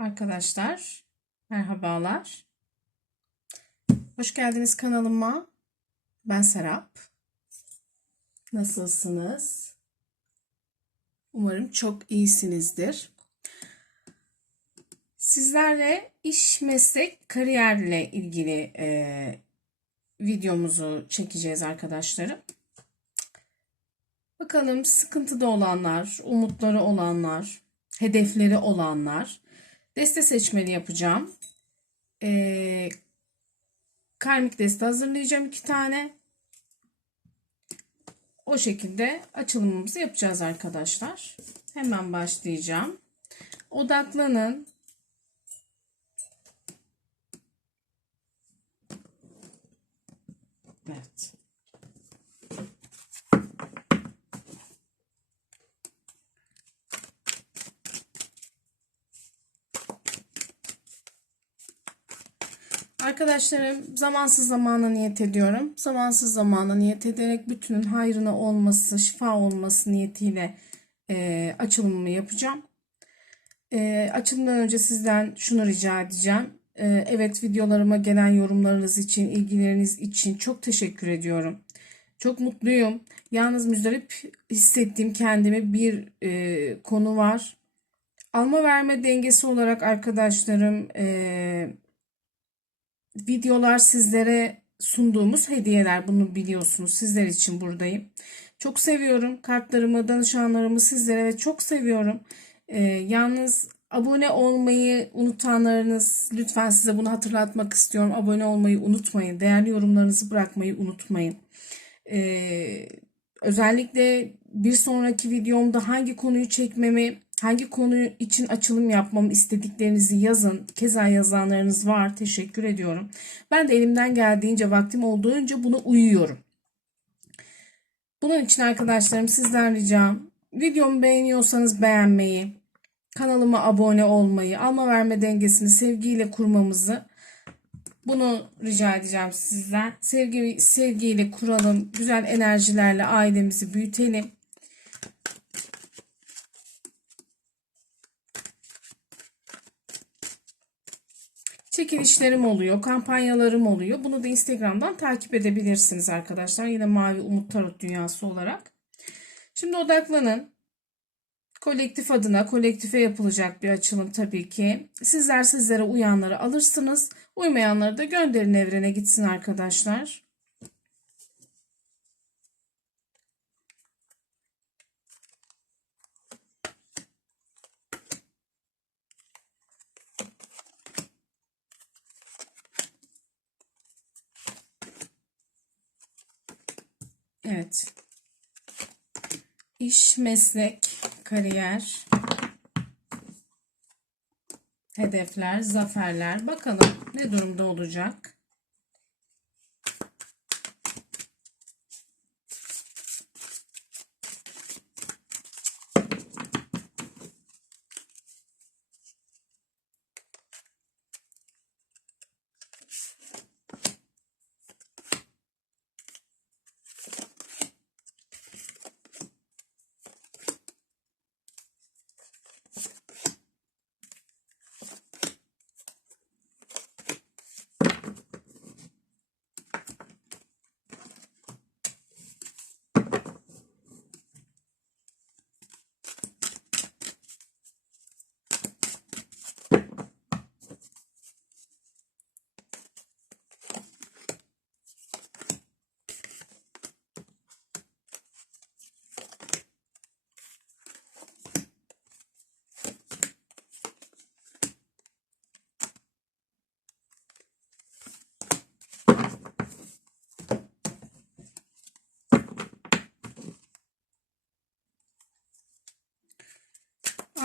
Arkadaşlar, merhabalar. Hoş geldiniz kanalıma. Ben Serap. Nasılsınız? Umarım çok iyisinizdir. Sizlerle iş, meslek, kariyerle ilgili e, videomuzu çekeceğiz arkadaşlarım. Bakalım sıkıntıda olanlar, umutları olanlar, hedefleri olanlar deste seçmeli yapacağım. Ee, karmik deste hazırlayacağım iki tane. O şekilde açılımımızı yapacağız arkadaşlar. Hemen başlayacağım. Odaklanın. Evet. Arkadaşlarım zamansız zamana niyet ediyorum. Zamansız zamana niyet ederek bütünün hayrına olması, şifa olması niyetiyle e, açılımımı yapacağım. E, açılımdan önce sizden şunu rica edeceğim. E, evet videolarıma gelen yorumlarınız için, ilgileriniz için çok teşekkür ediyorum. Çok mutluyum. Yalnız müzdarip hissettiğim kendime bir e, konu var. Alma verme dengesi olarak arkadaşlarım e, videolar sizlere sunduğumuz hediyeler bunu biliyorsunuz. Sizler için buradayım. Çok seviyorum kartlarımı, danışanlarımı sizlere ve çok seviyorum. Ee, yalnız abone olmayı unutanlarınız lütfen size bunu hatırlatmak istiyorum. Abone olmayı unutmayın. Değerli yorumlarınızı bırakmayı unutmayın. Ee, özellikle bir sonraki videomda hangi konuyu çekmemi Hangi konu için açılım yapmamı istediklerinizi yazın. Keza yazanlarınız var. Teşekkür ediyorum. Ben de elimden geldiğince vaktim olduğunca bunu uyuyorum. Bunun için arkadaşlarım sizden ricam videomu beğeniyorsanız beğenmeyi, kanalıma abone olmayı, alma verme dengesini sevgiyle kurmamızı bunu rica edeceğim sizden. Sevgi, sevgiyle kuralım, güzel enerjilerle ailemizi büyütelim. Çekilişlerim oluyor, kampanyalarım oluyor. Bunu da Instagram'dan takip edebilirsiniz arkadaşlar. Yine Mavi Umut Tarot Dünyası olarak. Şimdi odaklanın. Kolektif adına kolektife yapılacak bir açılım tabii ki. Sizler sizlere uyanları alırsınız. Uymayanları da gönderin evrene gitsin arkadaşlar. Evet. İş, meslek, kariyer, hedefler, zaferler. Bakalım ne durumda olacak.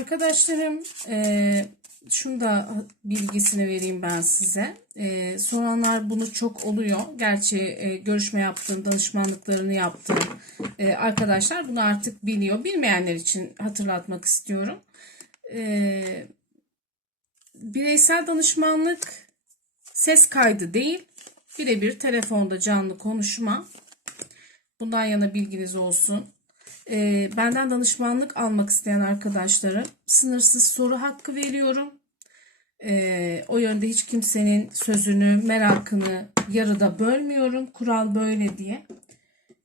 Arkadaşlarım e, şunu da bilgisini vereyim ben size. E, soranlar bunu çok oluyor. Gerçi e, görüşme yaptığım, danışmanlıklarını yaptığım e, arkadaşlar bunu artık biliyor. Bilmeyenler için hatırlatmak istiyorum. E, bireysel danışmanlık ses kaydı değil. Birebir telefonda canlı konuşma. Bundan yana bilginiz olsun e, benden danışmanlık almak isteyen arkadaşlarım sınırsız soru hakkı veriyorum. Ee, o yönde hiç kimsenin sözünü, merakını yarıda bölmüyorum. Kural böyle diye.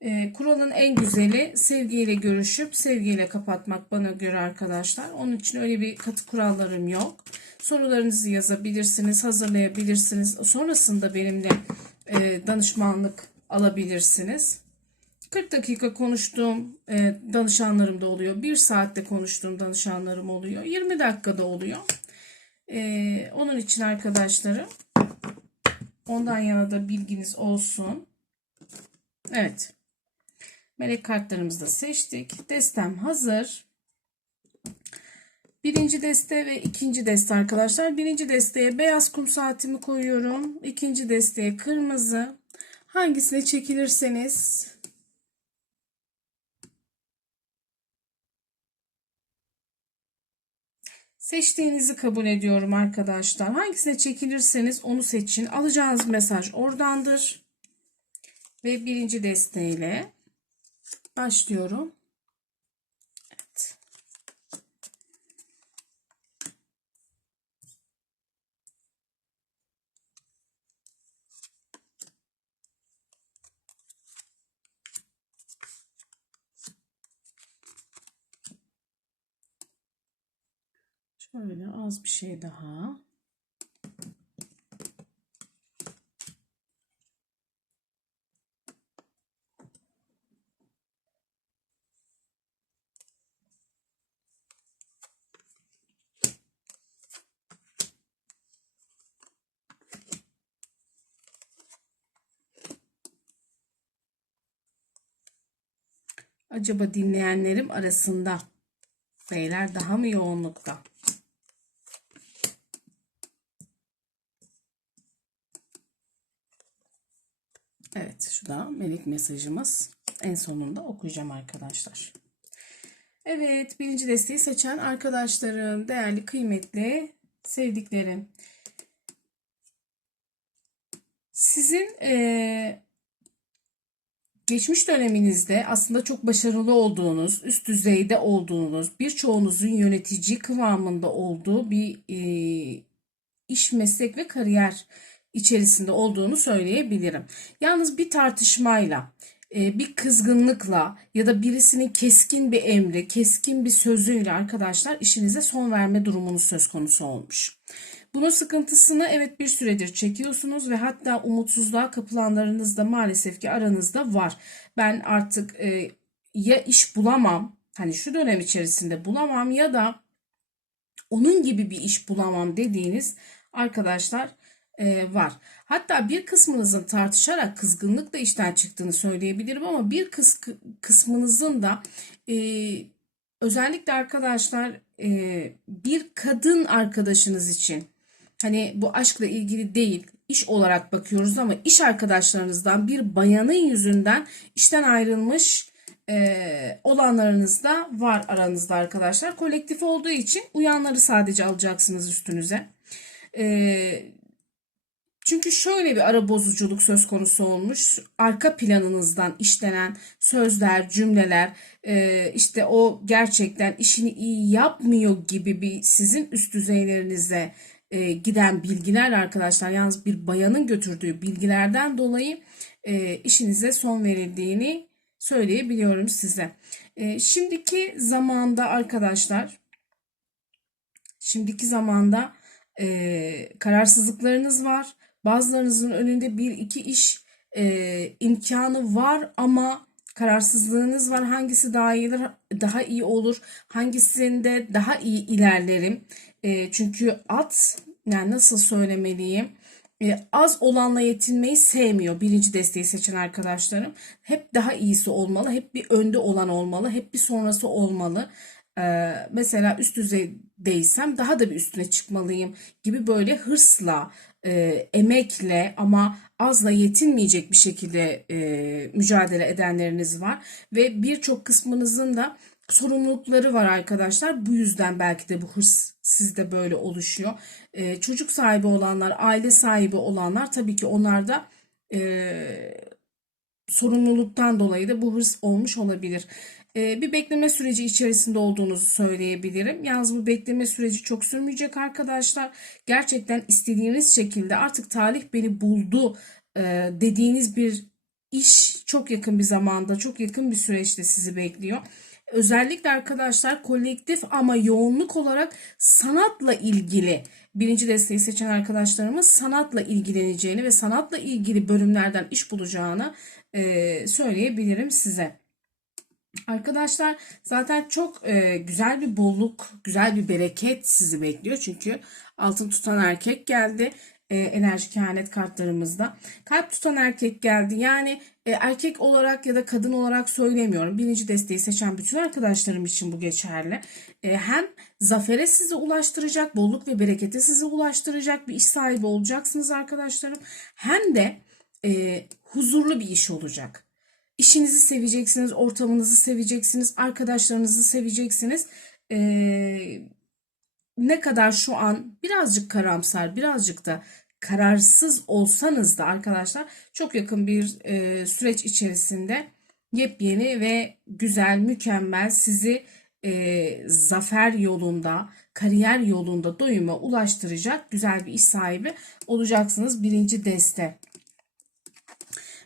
Ee, kuralın en güzeli sevgiyle görüşüp sevgiyle kapatmak bana göre arkadaşlar. Onun için öyle bir katı kurallarım yok. Sorularınızı yazabilirsiniz, hazırlayabilirsiniz. Sonrasında benimle e, danışmanlık alabilirsiniz. 40 dakika konuştuğum e, danışanlarım da oluyor. 1 saatte konuştuğum danışanlarım oluyor. 20 dakikada oluyor. E, onun için arkadaşlarım ondan yana da bilginiz olsun. Evet. Melek kartlarımızı da seçtik. Destem hazır. Birinci deste ve ikinci deste arkadaşlar. Birinci desteye beyaz kum saatimi koyuyorum. İkinci desteye kırmızı. Hangisine çekilirseniz Seçtiğinizi kabul ediyorum arkadaşlar. Hangisine çekilirseniz onu seçin. Alacağınız mesaj oradandır. Ve birinci desteğiyle başlıyorum. Şöyle az bir şey daha. Acaba dinleyenlerim arasında beyler daha mı yoğunlukta? Evet şu da melek mesajımız. En sonunda okuyacağım arkadaşlar. Evet birinci desteği seçen arkadaşlarım, değerli, kıymetli, sevdiklerim. Sizin e, geçmiş döneminizde aslında çok başarılı olduğunuz, üst düzeyde olduğunuz, birçoğunuzun yönetici kıvamında olduğu bir e, iş, meslek ve kariyer içerisinde olduğunu söyleyebilirim. Yalnız bir tartışmayla, e, bir kızgınlıkla ya da birisinin keskin bir emri, keskin bir sözüyle arkadaşlar işinize son verme durumunuz söz konusu olmuş. Bunun sıkıntısını evet bir süredir çekiyorsunuz ve hatta umutsuzluğa kapılanlarınız da maalesef ki aranızda var. Ben artık e, ya iş bulamam, hani şu dönem içerisinde bulamam ya da onun gibi bir iş bulamam dediğiniz arkadaşlar e, var. Hatta bir kısmınızın tartışarak kızgınlıkla işten çıktığını söyleyebilirim ama bir kıs kısmınızın da e, özellikle arkadaşlar e, bir kadın arkadaşınız için hani bu aşkla ilgili değil iş olarak bakıyoruz ama iş arkadaşlarınızdan bir bayanın yüzünden işten ayrılmış e, olanlarınız da var aranızda arkadaşlar. Kolektif olduğu için uyanları sadece alacaksınız üstünüze. E, çünkü şöyle bir ara bozuculuk söz konusu olmuş. Arka planınızdan işlenen sözler, cümleler, e, işte o gerçekten işini iyi yapmıyor gibi bir sizin üst düzeylerinize e, giden bilgiler arkadaşlar. Yalnız bir bayanın götürdüğü bilgilerden dolayı e, işinize son verildiğini söyleyebiliyorum size. Şimdiki zamanda arkadaşlar, şimdiki zamanda kararsızlıklarınız var Bazılarınızın önünde bir iki iş e, imkanı var ama kararsızlığınız var. Hangisi daha iyi, daha iyi olur? Hangisinde daha iyi ilerlerim? E, çünkü at yani nasıl söylemeliyim? E, az olanla yetinmeyi sevmiyor birinci desteği seçen arkadaşlarım. Hep daha iyisi olmalı, hep bir önde olan olmalı, hep bir sonrası olmalı. E, mesela üst düzeydeysem daha da bir üstüne çıkmalıyım gibi böyle hırsla, e, emekle ama azla yetinmeyecek bir şekilde e, mücadele edenleriniz var ve birçok kısmınızın da sorumlulukları var arkadaşlar. Bu yüzden belki de bu hırs sizde böyle oluşuyor. E, çocuk sahibi olanlar, aile sahibi olanlar tabii ki onlar da e, sorumluluktan dolayı da bu hırs olmuş olabilir. E, bir bekleme süreci içerisinde olduğunuzu söyleyebilirim. Yalnız bu bekleme süreci çok sürmeyecek arkadaşlar. Gerçekten istediğiniz şekilde artık talih beni buldu e, dediğiniz bir iş çok yakın bir zamanda, çok yakın bir süreçte sizi bekliyor. Özellikle arkadaşlar kolektif ama yoğunluk olarak sanatla ilgili birinci desteği seçen arkadaşlarımız sanatla ilgileneceğini ve sanatla ilgili bölümlerden iş bulacağını e, söyleyebilirim size. Arkadaşlar zaten çok e, güzel bir bolluk, güzel bir bereket sizi bekliyor. Çünkü altın tutan erkek geldi e, enerji kehanet kartlarımızda. Kalp tutan erkek geldi. Yani e, erkek olarak ya da kadın olarak söylemiyorum. Birinci desteği seçen bütün arkadaşlarım için bu geçerli. E, hem zafere sizi ulaştıracak, bolluk ve berekete sizi ulaştıracak bir iş sahibi olacaksınız arkadaşlarım. Hem de e, huzurlu bir iş olacak. İşinizi seveceksiniz, ortamınızı seveceksiniz, arkadaşlarınızı seveceksiniz. Ee, ne kadar şu an birazcık karamsar, birazcık da kararsız olsanız da arkadaşlar çok yakın bir e, süreç içerisinde yepyeni ve güzel, mükemmel sizi e, zafer yolunda, kariyer yolunda doyuma ulaştıracak güzel bir iş sahibi olacaksınız birinci deste.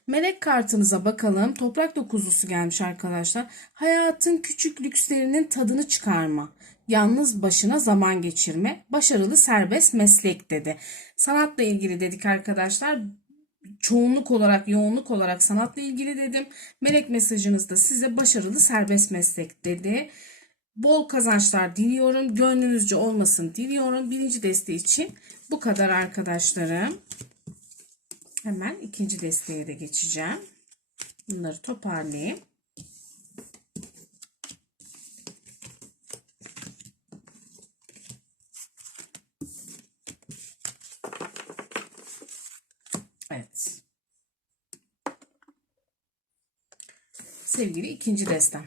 Melek kartınıza bakalım. Toprak dokuzlusu gelmiş arkadaşlar. Hayatın küçük lükslerinin tadını çıkarma. Yalnız başına zaman geçirme. Başarılı serbest meslek dedi. Sanatla ilgili dedik arkadaşlar. Çoğunluk olarak, yoğunluk olarak sanatla ilgili dedim. Melek mesajınızda size başarılı serbest meslek dedi. Bol kazançlar diliyorum. Gönlünüzce olmasın diliyorum. Birinci desteği için bu kadar arkadaşlarım. Hemen ikinci desteğe de geçeceğim. Bunları toparlayayım. Evet. Sevgili ikinci destem.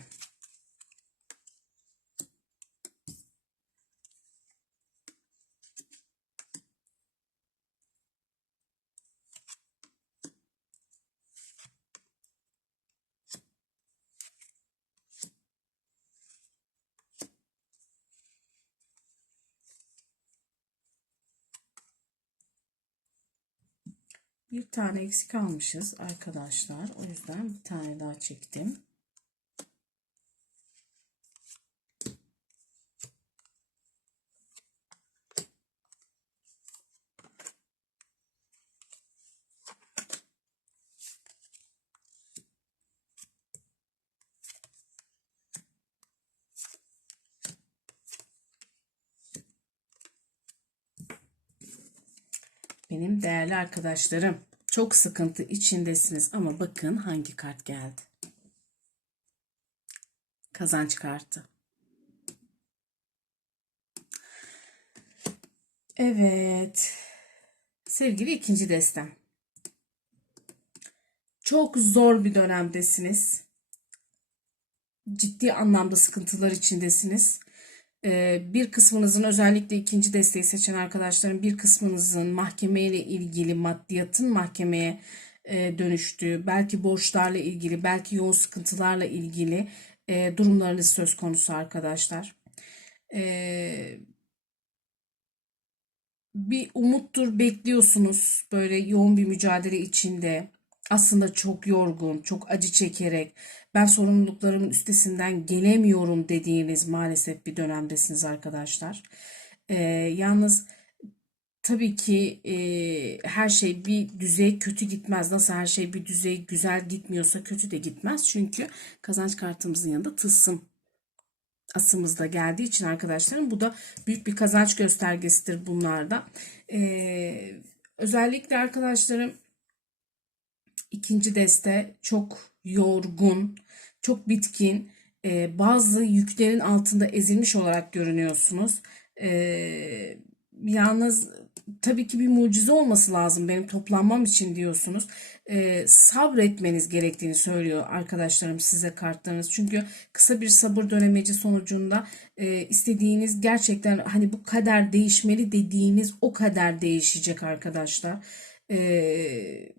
Bir tane eksik almışız arkadaşlar. O yüzden bir tane daha çektim. Benim değerli arkadaşlarım, çok sıkıntı içindesiniz ama bakın hangi kart geldi. Kazanç kartı. Evet. Sevgili ikinci destem. Çok zor bir dönemdesiniz. Ciddi anlamda sıkıntılar içindesiniz. Ee, bir kısmınızın özellikle ikinci desteği seçen arkadaşların bir kısmınızın mahkemeyle ilgili maddiyatın mahkemeye e, dönüştüğü, belki borçlarla ilgili, belki yoğun sıkıntılarla ilgili e, durumlarınız söz konusu arkadaşlar. Ee, bir umuttur bekliyorsunuz böyle yoğun bir mücadele içinde aslında çok yorgun, çok acı çekerek ben sorumluluklarımın üstesinden gelemiyorum dediğiniz maalesef bir dönemdesiniz arkadaşlar. Ee, yalnız tabii ki e, her şey bir düzey kötü gitmez. Nasıl her şey bir düzey güzel gitmiyorsa kötü de gitmez. Çünkü kazanç kartımızın yanında tılsım asımızda geldiği için arkadaşlarım bu da büyük bir kazanç göstergesidir bunlarda. Ee, özellikle arkadaşlarım ikinci deste çok yorgun, çok bitkin, e, bazı yüklerin altında ezilmiş olarak görünüyorsunuz. E, yalnız tabii ki bir mucize olması lazım benim toplanmam için diyorsunuz. E, sabretmeniz gerektiğini söylüyor arkadaşlarım size kartlarınız. Çünkü kısa bir sabır dönemeci sonucunda e, istediğiniz gerçekten hani bu kader değişmeli dediğiniz o kader değişecek arkadaşlar. Eee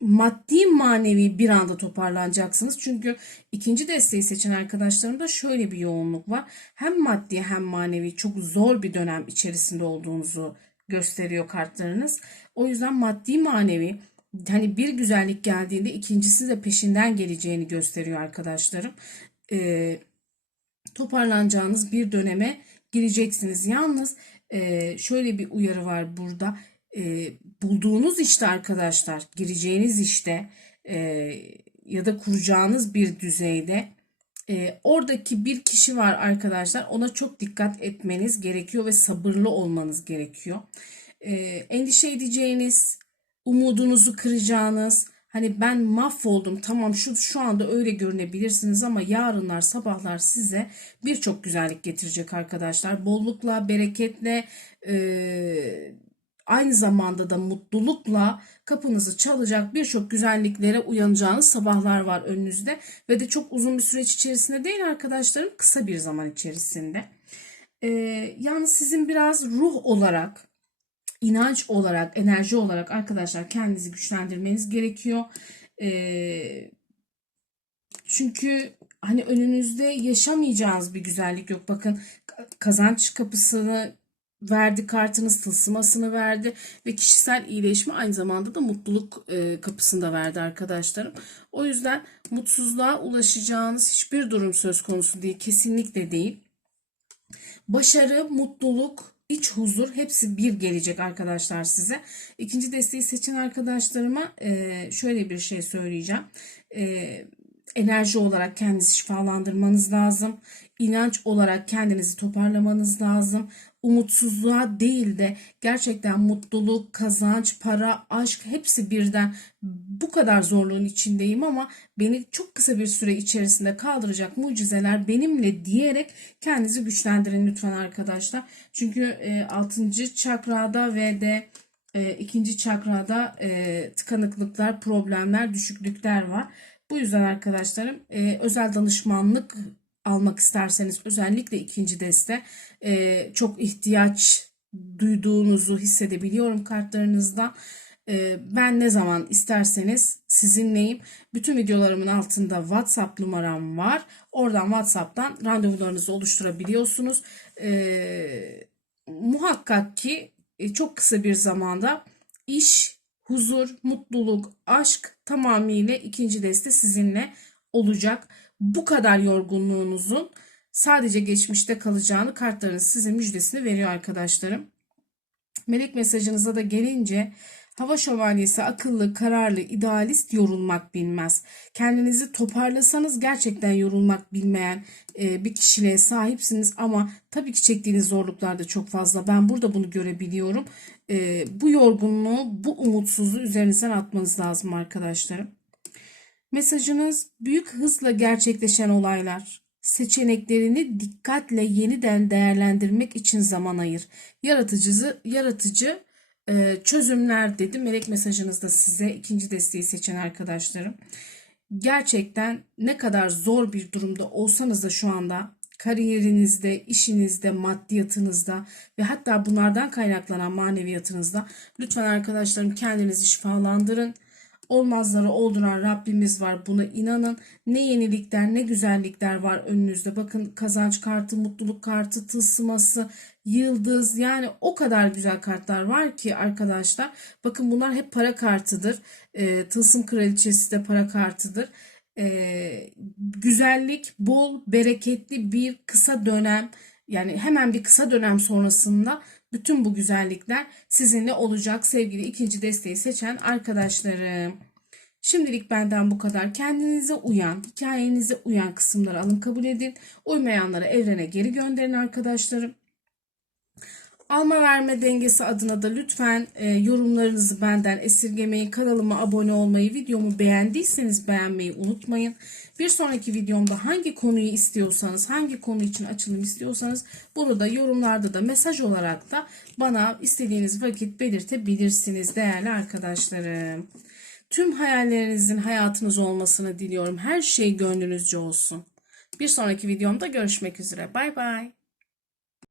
maddi manevi bir anda toparlanacaksınız. Çünkü ikinci desteği seçen arkadaşlarımda şöyle bir yoğunluk var. Hem maddi hem manevi çok zor bir dönem içerisinde olduğunuzu gösteriyor kartlarınız. O yüzden maddi manevi hani bir güzellik geldiğinde ikincisi de peşinden geleceğini gösteriyor arkadaşlarım. Ee, toparlanacağınız bir döneme gireceksiniz. Yalnız e, şöyle bir uyarı var burada. E, bulduğunuz işte arkadaşlar, gireceğiniz işte e, ya da kuracağınız bir düzeyde e, oradaki bir kişi var arkadaşlar. Ona çok dikkat etmeniz gerekiyor ve sabırlı olmanız gerekiyor. E, endişe edeceğiniz, umudunuzu kıracağınız, hani ben mahvoldum tamam şu şu anda öyle görünebilirsiniz ama yarınlar sabahlar size birçok güzellik getirecek arkadaşlar. Bollukla, bereketle, e, aynı zamanda da mutlulukla kapınızı çalacak birçok güzelliklere uyanacağınız sabahlar var önünüzde ve de çok uzun bir süreç içerisinde değil arkadaşlarım kısa bir zaman içerisinde. E, yalnız sizin biraz ruh olarak inanç olarak, enerji olarak arkadaşlar kendinizi güçlendirmeniz gerekiyor. Ee, çünkü hani önünüzde yaşamayacağınız bir güzellik yok. Bakın kazanç kapısını verdi kartınız tılsımasını verdi ve kişisel iyileşme aynı zamanda da mutluluk e, kapısını da verdi arkadaşlarım. O yüzden mutsuzluğa ulaşacağınız hiçbir durum söz konusu değil. Kesinlikle değil. Başarı, mutluluk, iç huzur hepsi bir gelecek arkadaşlar size. İkinci desteği seçen arkadaşlarıma e, şöyle bir şey söyleyeceğim. E, enerji olarak kendinizi şifalandırmanız lazım. İnanç olarak kendinizi toparlamanız lazım umutsuzluğa değil de gerçekten mutluluk, kazanç, para, aşk hepsi birden bu kadar zorluğun içindeyim ama beni çok kısa bir süre içerisinde kaldıracak mucizeler benimle diyerek kendinizi güçlendirin lütfen arkadaşlar. Çünkü 6. E, çakrada ve de e, ikinci çakrada e, tıkanıklıklar, problemler, düşüklükler var. Bu yüzden arkadaşlarım e, özel danışmanlık almak isterseniz özellikle ikinci deste e, çok ihtiyaç duyduğunuzu hissedebiliyorum kartlarınızdan. E, ben ne zaman isterseniz sizinleyim. Bütün videolarımın altında WhatsApp numaram var. Oradan WhatsApp'tan randevularınızı oluşturabiliyorsunuz. E, muhakkak ki e, çok kısa bir zamanda iş, huzur, mutluluk, aşk tamamıyla ikinci deste sizinle olacak bu kadar yorgunluğunuzun sadece geçmişte kalacağını kartlarınız size müjdesini veriyor arkadaşlarım. Melek mesajınıza da gelince hava şövalyesi akıllı, kararlı, idealist yorulmak bilmez. Kendinizi toparlasanız gerçekten yorulmak bilmeyen e, bir kişiliğe sahipsiniz ama tabii ki çektiğiniz zorluklar da çok fazla. Ben burada bunu görebiliyorum. E, bu yorgunluğu, bu umutsuzluğu üzerinizden atmanız lazım arkadaşlarım. Mesajınız büyük hızla gerçekleşen olaylar. Seçeneklerini dikkatle yeniden değerlendirmek için zaman ayır. Yaratıcı, yaratıcı çözümler dedi. Melek mesajınızda size ikinci desteği seçen arkadaşlarım. Gerçekten ne kadar zor bir durumda olsanız da şu anda kariyerinizde, işinizde, maddiyatınızda ve hatta bunlardan kaynaklanan maneviyatınızda lütfen arkadaşlarım kendinizi şifalandırın olmazları olduran Rabbimiz var. Buna inanın. Ne yenilikler ne güzellikler var önünüzde. Bakın kazanç kartı, mutluluk kartı, tılsıması, yıldız yani o kadar güzel kartlar var ki arkadaşlar. Bakın bunlar hep para kartıdır. E, tılsım kraliçesi de para kartıdır. E, güzellik, bol, bereketli bir kısa dönem yani hemen bir kısa dönem sonrasında bütün bu güzellikler sizinle olacak sevgili ikinci desteği seçen arkadaşlarım. Şimdilik benden bu kadar. Kendinize uyan, hikayenize uyan kısımları alın kabul edin. Uymayanları evrene geri gönderin arkadaşlarım. Alma verme dengesi adına da lütfen e, yorumlarınızı benden esirgemeyin. Kanalıma abone olmayı, videomu beğendiyseniz beğenmeyi unutmayın. Bir sonraki videomda hangi konuyu istiyorsanız, hangi konu için açılım istiyorsanız bunu da yorumlarda da mesaj olarak da bana istediğiniz vakit belirtebilirsiniz değerli arkadaşlarım. Tüm hayallerinizin hayatınız olmasını diliyorum. Her şey gönlünüzce olsun. Bir sonraki videomda görüşmek üzere. Bay bay.